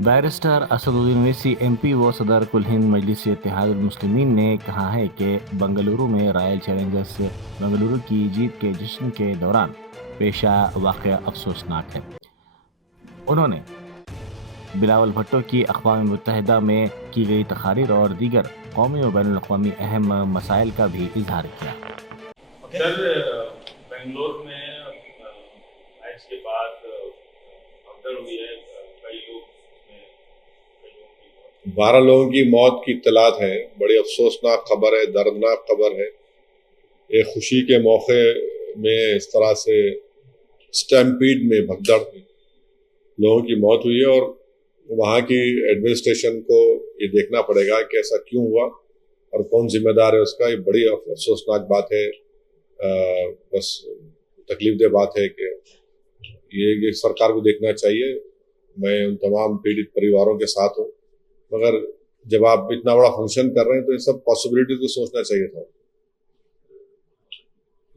Barrister Asaduddin Owaisi MP व सदर कुल हिंद मजलिस इत्तेहादुल मुस्लिमीन ने कहा है कि बेंगलुरु में रॉयल चैलेंजर्स बेंगलुरु की जीत के जश्न के दौरान पेशा वाक़या अफसोसनाक है। उन्होंने बिलावल भुट्टो की अक़वाम मुत्तहिदा में की गई तक़ारीर और दीगर कौमी और बैनुल अक़वामी अहम मसाइल का भी इजहार किया। सर, बेंगलोर में मैच के बाद भगदड़ हुई है, कई लोग 12 लोगों की मौत की इत्तलात है। बड़ी अफसोसनाक खबर है, दर्दनाक खबर है। एक खुशी के मौके में इस तरह से स्टैम्पीड में भगदड़ में लोगों की मौत हुई है और वहाँ की एडमिनिस्ट्रेशन को ये देखना पड़ेगा कि ऐसा क्यों हुआ और कौन जिम्मेदार है उसका। ये बड़ी अफसोसनाक बात है। बस तकलीफदेह बात है कि ये सरकार को देखना चाहिए। मैं उन तमाम पीड़ित परिवारों के साथ हूँ, मगर जब आप इतना बड़ा फंक्शन कर रहे हैं तो इन सब पॉसिबिलिटी को सोचना चाहिए था।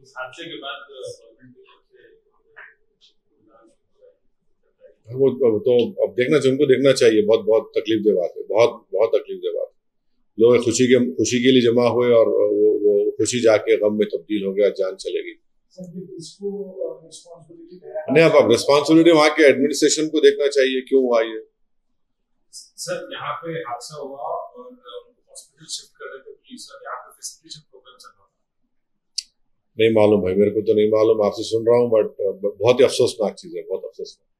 इस हादसे के बाद वो तो अब देखना चाहिए, उनको देखना चाहिए। बहुत तकलीफदेह बात है, बहुत तकलीफदेह बात है। लोग खुशी के लिए जमा हुए और वो खुशी जाके गम में तब्दील हो गया, जान चलेगी। नहीं, अब रिस्पॉन्सिबिलिटी वहाँ के एडमिनिस्ट्रेशन को देखना चाहिए क्यों हुआ ये। सर, यहाँ पे हादसा हुआ और हॉस्पिटल शिफ्ट कर रहे थे पुलिस और यहाँ पे फैसिलिटेशन प्रोग्राम चल रहा था। नहीं मालूम भाई, मेरे को तो नहीं मालूम, आपसे सुन रहा हूँ। बट बहुत ही अफसोसनाक चीज है, बहुत अफसोसनाक।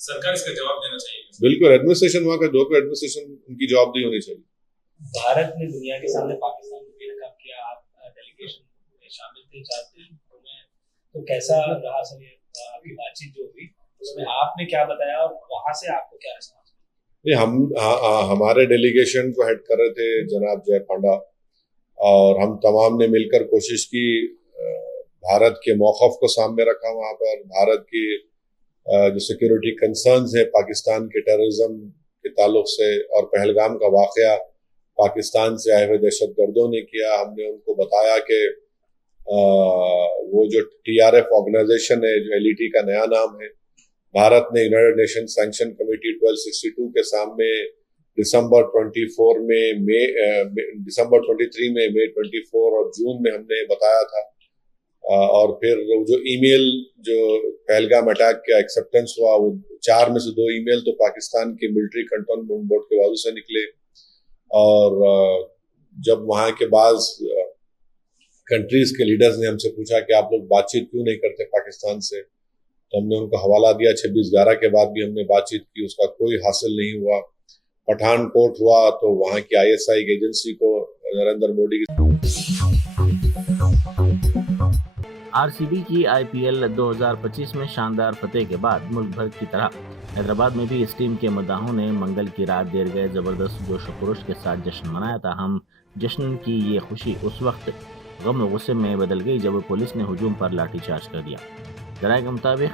सरकार इसका जवाब देना चाहिए। बिल्कुल, एडमिनिस्ट्रेशन वहाँ का लोकल एडमिनिस्ट्रेशन उनकी जवाबदेही होनी चाहिए। भारत ने दुनिया के सामने पाकिस्तान को बेनकाब किया, आप डेलीगेशन में शामिल थे 4 दिन में, तो कैसा रहा सर ये आपकी बातचीत जो हुई उसमें आपने क्या बताया और वहां से आपको क्या रिस्पॉन्स? नहीं, हमारे डेलीगेशन को हेड कर रहे थे जनाब जय पांडा और हम तमाम ने मिलकर कोशिश की, भारत के मौक़िफ़ को सामने रखा। वहाँ पर भारत की जो सिक्योरिटी कंसर्न्स है पाकिस्तान के टेररिज्म के ताल्लुक से और पहलगाम का वाक़या पाकिस्तान से आए हुए दहशतगर्दों ने किया। हमने उनको बताया कि वो जो TRF ऑर्गेनाइजेशन है, जो LET का नया नाम है, भारत ने यूनाइटेड नेशन सैंक्शन कमेटी 1262 के सामने दिसंबर 23 में, मई 24 और जून में हमने बताया था। और फिर जो ईमेल जो पहलगाम अटैक का एक्सेप्टेंस हुआ, वो 4 में से 2 ईमेल तो पाकिस्तान के मिलिट्री कंटोनमेंट बोर्ड के बाजू से निकले। और जब वहाँ के बाज़ कंट्रीज के लीडर्स ने हमसे पूछा कि आप लोग बातचीत क्यों नहीं करते पाकिस्तान से, तो हमने उनको हवाला दिया। 26/11 के बाद भी हमने बातचीत की, उसका कोई हासिल नहीं हुआ। पठानकोट हुआ तो वहाँ की ISI एजेंसी को नरेंद्र मोदी की RCB की IPL 2025 में शानदार फतेह के बाद मुल्क भर की तरह हैदराबाद में भी इस टीम के मद्दाहों ने मंगल की रात देर गए ज़बरदस्त जोश व खरोश के साथ जश्न मनाया था। हम जश्न की ये खुशी उस वक्त गम व गुस्से में बदल गई जब पुलिस ने हुजूम पर लाठीचार्ज कर दिया। ज़राए के मुताबिक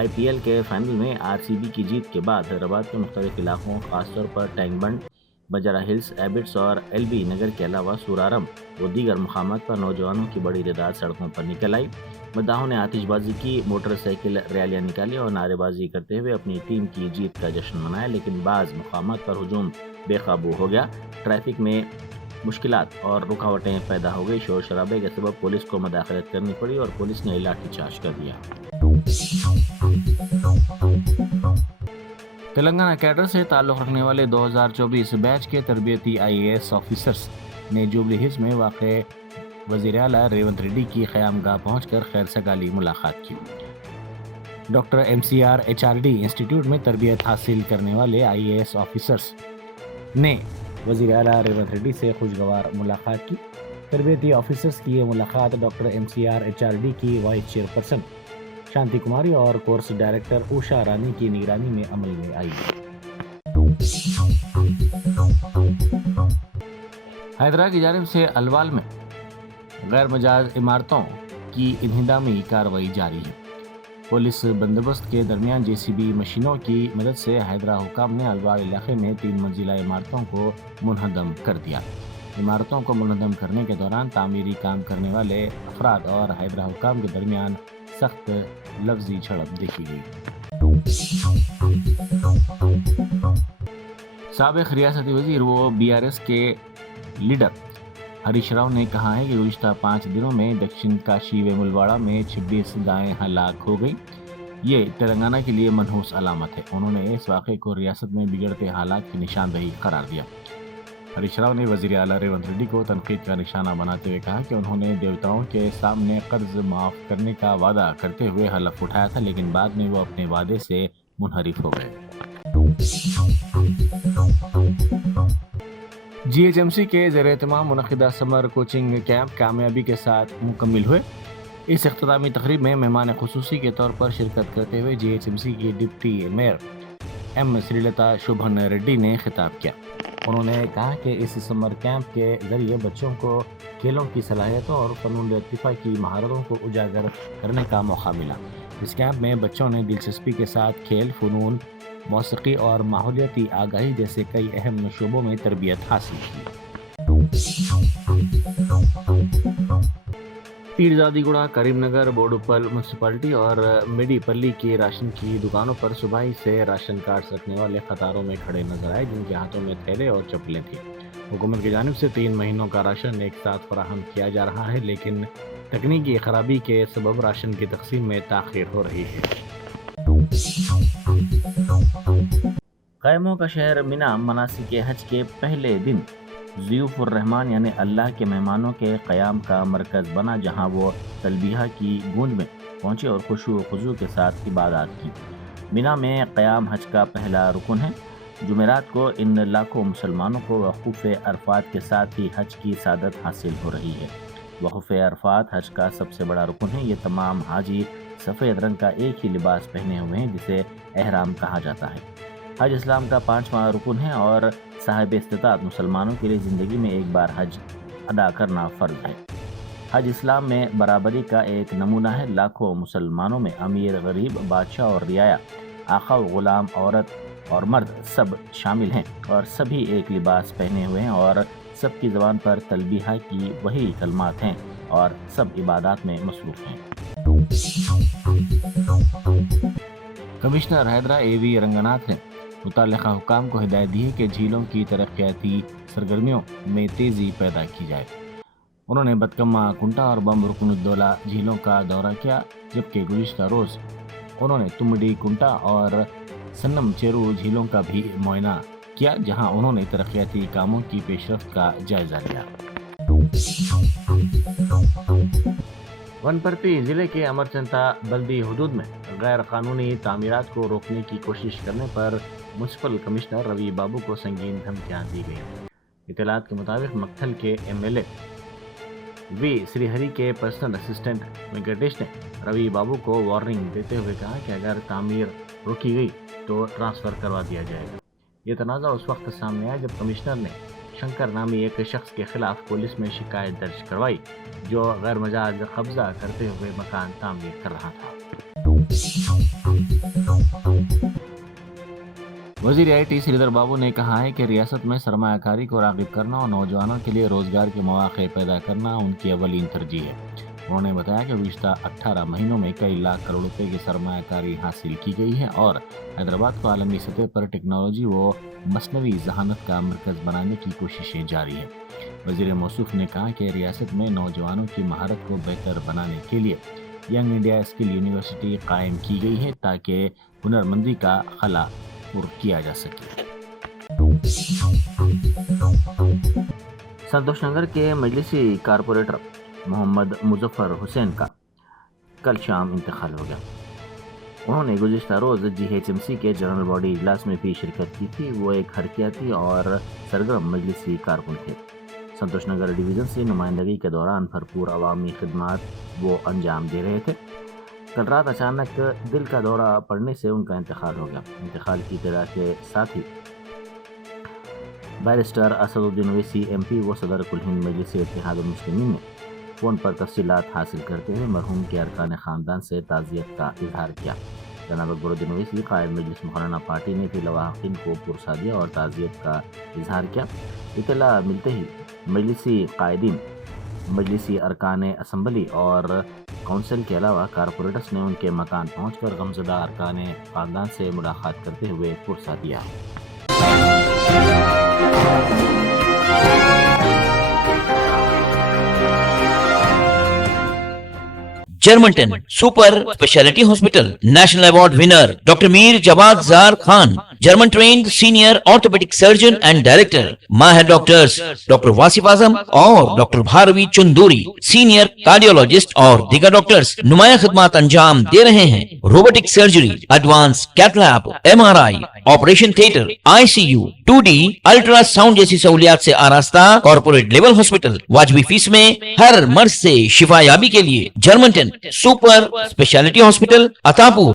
IPL के फाइनल में RCB की जीत के बाद हैदराबाद के मुख्तलिफ इलाकों, खासतौर पर टैंक बंड, बंजारा हिल्स, एबिट्स और LB नगर के अलावा सूरारम व दीगर मकामात पर नौजवानों की बड़ी तादाद सड़कों पर निकल आई। मद्दाहों ने आतिशबाजी की, मोटरसाइकिल रैलियां निकाली और नारेबाजी करते हुए अपनी टीम की जीत का जश्न मनाया। लेकिन बाज़ मकामात पर हुजूम बेकाबू हो गया, ट्रैफिक में मुश्किलात और रुकावटें पैदा हो गई। शोर शराबे के सबब पुलिस को मदाखलत करनी पड़ी और पुलिस ने लाठीचार्ज कर दिया। तेलंगाना कैडर से ताल्लुक़ रखने वाले 2024 बैच के तरबियती IAS ऑफिसर्स ने जुबली हिल्स में वाक़े वज़ीर आला रेवंत रेड्डी की क़यामगाह पहुंचकर खैर सगाली मुलाकात की। डॉक्टर MCR HRD इंस्टीट्यूट में तरबियत हासिल करने वाले IAS ऑफिसर्स ने वज़ीर आला रेवंत रेड्डी से खुशगवार मुलाकात की। तरबियती ऑफिसर्स की ये मुलाकात डॉक्टर MCR HRD की वाइस चेयरपर्सन शांति कुमारी और कोर्स डायरेक्टर उषा रानी की निगरानी में अमल में आई। हैदराबाद की जानिब से अलवाल में गैर मजाज इमारतों की इंहिदामी कार्रवाई जारी है। पुलिस बंदोबस्त के दरमियान JCB मशीनों की मदद से हैदरा हुकाम ने अलवाल इलाके में 3 मंजिला इमारतों को मुनहदम कर दिया। इमारतों को मुनहदम करने के दौरान तामीरी काम करने वाले अफराद और हैदरा हुकाम के दरमियान सख्त लफ्जी झड़प देखी गई। साबिक रियासती वजीर वो BRS के लीडर हरीश राव ने कहा है कि गुज़िश्ता 5 दिनों में दक्षिण काशी वेमुलवाड़ा में 26 गायें हलाक हो गई। ये तेलंगाना के लिए मनहूस अलामत है। उन्होंने इस वाक़े को रियासत में बिगड़ते हालात की निशानदेही करार दिया। हरीश राव ने वज़ीर आला रेवंत रेड्डी को तनकीद का निशाना बनाते हुए कहा कि उन्होंने देवताओं के सामने कर्ज माफ़ करने का वादा करते हुए हलफ उठाया था, लेकिन बाद में वो अपने वादे से मुनहरिफ हो गए। GHMC के ज़ेर-ए-एहतमाम मुनक़िदा समर कोचिंग कैंप कामयाबी के साथ मुकम्मिल हुए। इस इख्तितामी तकरीब में मेहमान खुसूसी के तौर पर शिरकत करते हुए GHMC की डिप्टी मेयर M श्रीलता शोभन रेड्डी ने खिताब किया। उन्होंने कहा कि इस समर कैंप के ज़रिए बच्चों को खेलों की सलाहियतों और फ़नून लतीफ़ा की महारतों को उजागर करने का मौका मिला। इस कैंप में बच्चों ने दिलचस्पी के साथ खेल, फ़नून, मौसीकी और माहौलियाती आगाही जैसे कई अहम शोबों में तरबियत हासिल की। पीरजादीगुड़ा, करीमनगर, बोडुपल म्यूनसिपालिटी और मेडीपल्ली के राशन की दुकानों पर सुबह ही से राशन कार्ड्स रखने वाले कतारों में खड़े नजर आए, जिनके हाथों में थैले और चप्पलें थी। हुकूमत की जानिब से 3 महीनों का राशन एक साथ फराहम किया जा रहा है, लेकिन तकनीकी खराबी के सबब राशन की तकसीम में ताख़ीर हो रही है। क़ैमों का शहर मिना मनासिक हज के पहले दिन ज़ियूफ़ुर रहमान यानी अल्लाह के मेहमानों के क़याम का मरकज़ बना, जहां वो तलबिया की गूंज में पहुंचे और खुशू व खुजू के साथ इबादत की। मिना में क़याम हज का पहला रुकन है। जुमेरात को इन लाखों मुसलमानों को वक़ूफ़ अरफ़ात के साथ ही हज की सादत हासिल हो रही है। वक़ूफ़ अरफ़ात हज का सबसे बड़ा रुकन है। ये तमाम हाजी सफ़ेद रंग का एक ही लिबास पहने हुए हैं, जिसे एहराम कहा जाता है। हज इस्लाम का 5वां रुकन है और साहिब इस्तिताअत मुसलमानों के लिए ज़िंदगी में एक बार हज अदा करना फ़र्ज़ है। हज इस्लाम में बराबरी का एक नमूना है। लाखों मुसलमानों में अमीर, गरीब, बादशाह और रियाया, आका व ग़ुलाम, औरत और मर्द सब शामिल हैं और सभी एक लिबास पहने हुए हैं और सबकी ज़बान पर तलबिया की वही कलमात हैं और सब इबादत में मसरूफ़ हैं। कमिश्नर हैदरा AV रंगनाथ ने मुतल्लिक़ा हुकाम को हिदायत दी है कि झीलों की तरक्याती सरगर्मियों में तेज़ी पैदा की जाए। उन्होंने बदकम्मा कुंटा और बम रुकनुद्दौला झीलों का दौरा किया, जबकि गुज़िश्ता रोज़ उन्होंने तुमडी कुंटा और सन्नम चेरू झीलों का भी मुआयना किया, जहां उन्होंने तरक्याती कामों की पेशरफ्त का जायज़ा लिया। वनपर्ती ज़िले के अमरचंता बल्दी हुदूद में गैर कानूनी तामीरात को रोकने की कोशिश करने पर म्युनिसिपल कमिश्नर रवि बाबू को संगीन धमकियां दी गई। इत्तलात के मुताबिक मक्थल के MLA V श्रीहरि के पर्सनल असिस्टेंट वेंकटेश ने रवि बाबू को वार्निंग देते हुए कहा कि अगर तामीर रोकी गई तो ट्रांसफ़र करवा दिया जाएगा। ये तनाज़ा उस वक्त सामने आया जब कमिश्नर ने शंकर नामी एक शख्स के खिलाफ पुलिस में शिकायत दर्ज करवाई, जो गैर मजाज कब्जा करते हुए मकान तामीर कर रहा था। वज़ीर IT श्रीधर बाबू ने कहा है कि रियासत में सरमायाकारी को राग़िब करना और नौजवानों के लिए रोज़गार के मौक़े पैदा करना उनकी अवलीन तरजीह है। उन्होंने बताया कि गुज़िश्ता 18 महीनों में कई लाख करोड़ रुपए की सरमायाकारी हासिल की गई है और हैदराबाद को आलमी सतह पर टेक्नोलॉजी व मसनवी ज़हानत का मरकज़ बनाने की कोशिशें जारी है। वज़ीर मौसूफ़ ने कहा कि रियासत में नौजवानों की महारत को बेहतर बनाने के लिए यंग इंडिया स्किल यूनिवर्सिटी कायम की गई है, ताकि हुनरमंदी का खला पुर किया जा सके। संतोषनगर के मजलिसी कारपोरेटर मोहम्मद मुजफ्फर हुसैन का कल शाम इंतकाल हो गया। उन्होंने गुज़िश्ता रोज़ GHMC के जनरल बॉडी इजलास में भी शिरकत की थी। वो एक हरकियाती और सरगर्म मजलिसी कारकुन थे। संतोषनगर डिवीज़न से नुमाइंदगी के दौरान भरपूर अवामी खिदमात वो अंजाम दे रहे थे। कल रात अचानक दिल का दौरा पड़ने से उनका इंतकाल हो गया। इंतकाल की इत्तला के साथ ही बैरिस्टर असदुद्दीन ओवैसी MP व सदर कुल हिंद मजलिस इत्तेहादुल मुस्लिमीन ने फ़ोन पर तफसीलात हासिल करते हुए मरहूम के अरकान ख़ानदान से ताज़ियत का इजहार किया। जनाब अकबरुद्दीन ओवैसी क़ायद मजलिस मुक़र्रना पार्टी ने भी लवाहिक़ीन को पुरसादिया और ताज़ियत का इजहार किया। इत्तला मिलते ही मजलिसी क़ायदीन, मजलिसी अरकान असम्बली और काउंसिल के अलावा कारपोरेटर्स ने उनके मकान पहुँचकर गमज़दा अरकान ख़ानदान से मुलाकात करते हुए पुरसा दिया। Germantown Super Speciality Hospital, National Award winner Dr. Mir Jawad Zar Khan, German trained senior orthopedic surgeon and director, Mahir doctors Dr. Wasif Azam और Dr. Bharvi Chunduri, senior cardiologist और दीगर डॉक्टर्स नुमाया खिदमत अंजाम दे रहे हैं। Robotic surgery, advance cath lab, MRI, operation theatre, ICU, 2D ultrasound जैसी सहूलियात से आरास्ता कॉर्पोरेट लेवल हॉस्पिटल, वाजबी फीस में हर मर्ज से शिफायाबी के लिए Germanten super speciality hospital, Attapur.